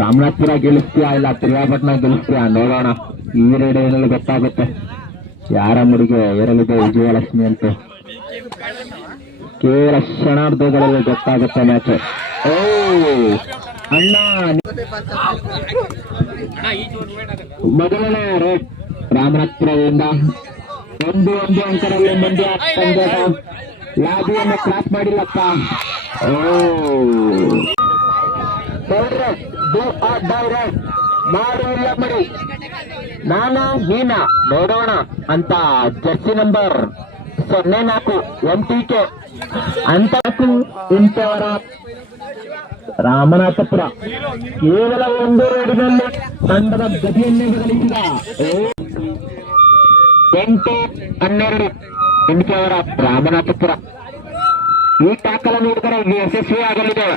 ರಾಮನಾಥ್ಪುರ ಗೆಲ್ಲಿಸ್ತೀಯಾ ಇಲ್ಲ ಪಿರಿಯಾಪಟ್ಟಣ ಗೆಲ್ಲಿಸ್ತೀಯಾ ನೋಡೋಣ. ಈ ರೇಡಿಯೋನಲ್ಲಿ ಗೊತ್ತಾಗುತ್ತೆ ಯಾರ ಮುಡಿಗೆ ಎರಲಿದೆ ವಿಜಯಲಕ್ಷ್ಮಿ ಅಂತ. ಕೇವಲ ಕ್ಷಣಾರ್ಧಗಳಲ್ಲಿ ಗೊತ್ತಾಗುತ್ತೆ ಮ್ಯಾಚ್. ಓ ಅಣ್ಣ ಮೊದಲನೇ ರೇಟ್ ರಾಮನಾಥ್ಪುರದಿಂದ 1-1 ಅಂಕದಲ್ಲಿ ಮಂಡ್ಯ ಲಾಬಿಯನ್ನು ಕ್ರಾಸ್ ಮಾಡಿಲ್ಲಪ್ಪ. ಓ ಮಾಡಿಲ್ಲ ಮಡಿ ನಾನ ನೀನ ನೋಡೋಣ ಅಂತ ಜರ್ಸಿ ನಂಬರ್ 04 MTK ಅಂತಕ್ಕೂ ಇಂಥವರ ರಾಮನಾಥಪುರ ಕೇವಲ 1 ರೇಡಿನಲ್ಲಿ ತಂಡದ ಗತಿಯನ್ನೇ ಬದಲಿಸಿದ. 8-12 ಇಂಥವರ ರಾಮನಾಥಪುರ ಈ ಟಾಕಲ ನೋಡಿದರೆ ಯಶಸ್ವಿ ಆಗಲಿದೆ.